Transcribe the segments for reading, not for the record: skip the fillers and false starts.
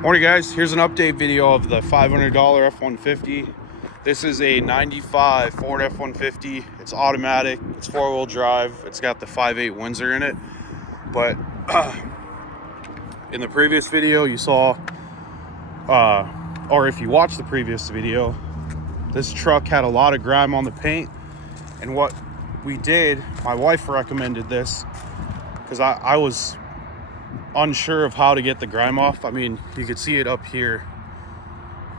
Morning guys, here's an update video of the $500 F150. This is a 95 Ford F150. It's automatic, it's four-wheel drive, it's got the 5.8 Windsor in it. But in the previous video you saw, or if you watched the previous video, this truck had a lot of grime on the paint. And what we did, my wife recommended this because I was unsure of how to get the grime off. I mean, you could see it up here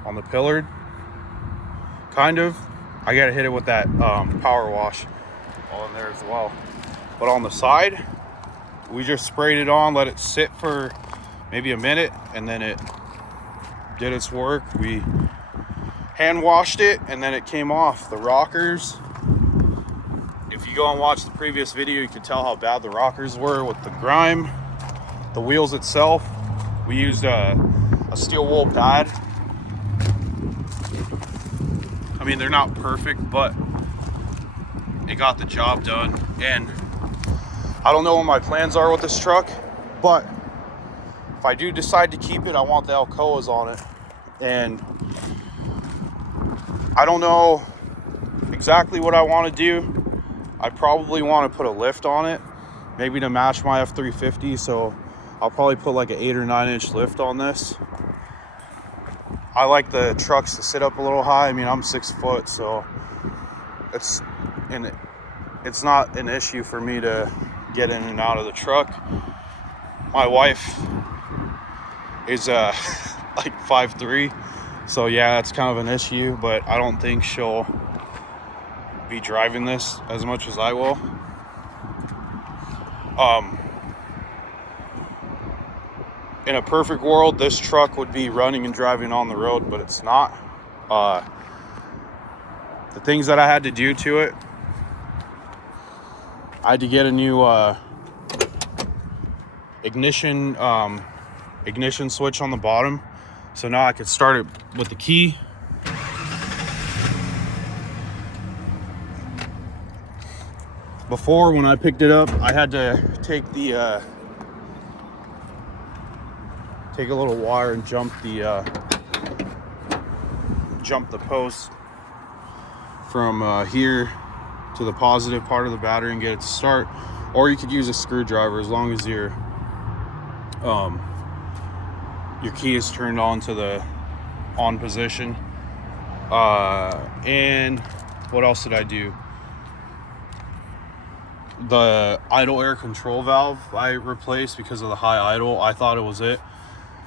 on the pillar, kind of. I gotta hit it with that power wash all in there as well. But on the side, we just sprayed it on, let it sit for maybe a minute, and then it did its work. We hand washed it and then it came off. The rockers, if you go and watch the previous video, you can tell how bad the rockers were with the grime. The wheels itself, we used a steel wool pad. I mean, they're not perfect, but it got the job done. And I don't know what my plans are with this truck, but if I do decide to keep it, I want the Alcoas on it. And I don't know exactly what I want to do. I probably want to put a lift on it, maybe to match my F350. So I'll probably put like an 8 or 9 inch lift on this. I like the trucks to sit up a little high. I mean, I'm 6 foot, so it's not an issue for me to get in and out of the truck. My wife is like 5'3", so yeah, it's kind of an issue, but I don't think she'll be driving this as much as I will. In a perfect world, this truck would be running and driving on the road, but it's not. The things that I had to do to it, I had to get a new ignition switch on the bottom, so now I could start it with the key. Before, when I picked it up, I had to take a little wire and jump the post from here to the positive part of the battery and get it to start. Or you could use a screwdriver as long as your key is turned on to the on position. And what else did I do? The idle air control valve I replaced because of the high idle. I thought it was it,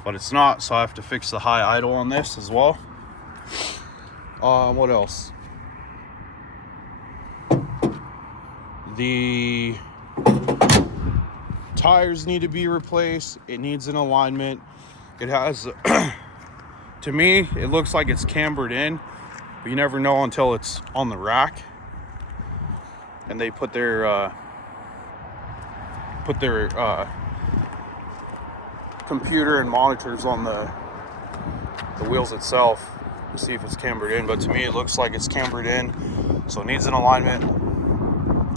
but it's not, so I have to fix the high idle on this as well. What else? The tires need to be replaced. It needs an alignment. It has to me, it looks like it's cambered in, but you never know until it's on the rack and they put their computer and monitors on the wheels itself to see if it's cambered in. But to me, it looks like it's cambered in, so it needs an alignment.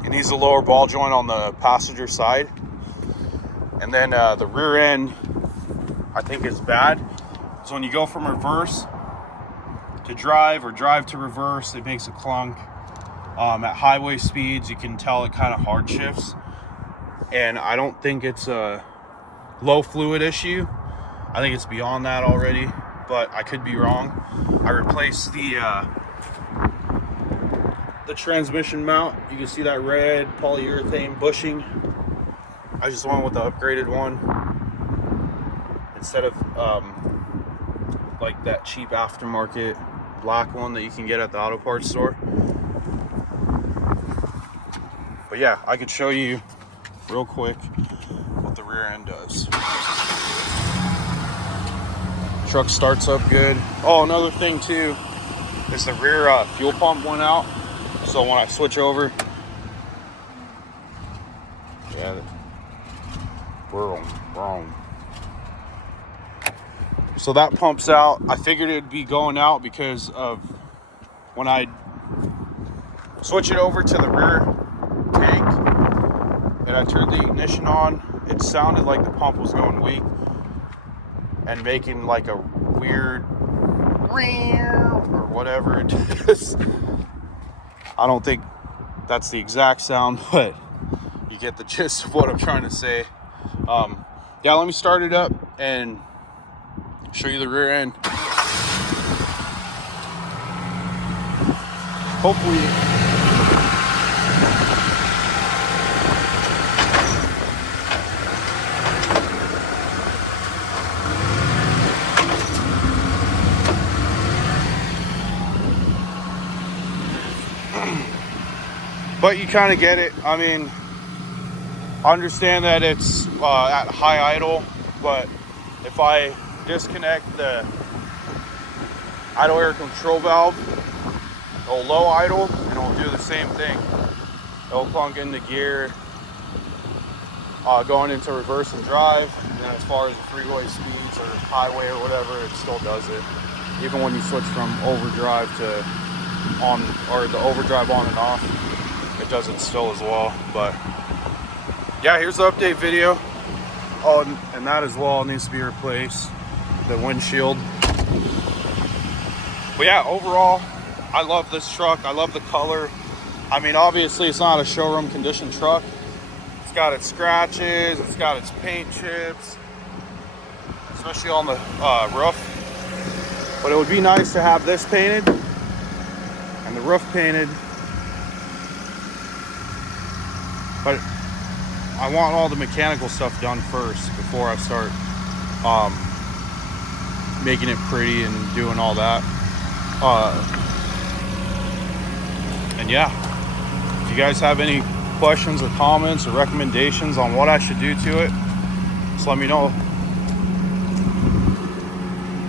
It needs a lower ball joint on the passenger side, and then the rear end, I think, is bad. So when you go from reverse to drive or drive to reverse, it makes a clunk. At highway speeds, you can tell it kind of hard shifts, and I don't think it's a low fluid issue. I think it's beyond that already, but I could be wrong. I replaced the transmission mount. You can see that red polyurethane bushing. I just went with the upgraded one instead of like that cheap aftermarket black one that you can get at the auto parts store. But yeah, I could show you real quick what the rear end does. Truck starts up good. Oh, another thing too is the rear fuel pump went out. So when I switch over, yeah, we're wrong. So that pumps out. I figured it'd be going out because of when I switch it over to the rear tank and I turned the ignition on, it sounded like the pump was going weak. and making like a weird or whatever it is. I don't think that's the exact sound, but you get the gist of what I'm trying to say. Yeah, let me start it up and show you the rear end. Hopefully but you kind of get it. I mean, I understand that it's at high idle, but if I disconnect the idle air control valve, it'll low idle and it'll do the same thing. It'll plunk into gear, going into reverse and drive, and then as far as the freeway speeds or highway or whatever, it still does it. Even when you switch from overdrive to on, or the overdrive on and off, it does it still as well. But yeah, here's the update video. Oh, and that as well needs to be replaced, the windshield. But yeah, overall, I love this truck. I love the color. I mean, obviously it's not a showroom condition truck. It's got its scratches, it's got its paint chips, especially on the roof. But it would be nice to have this painted and the roof painted. But I want all the mechanical stuff done first before I start making it pretty and doing all that. And yeah, if you guys have any questions or comments or recommendations on what I should do to it, just let me know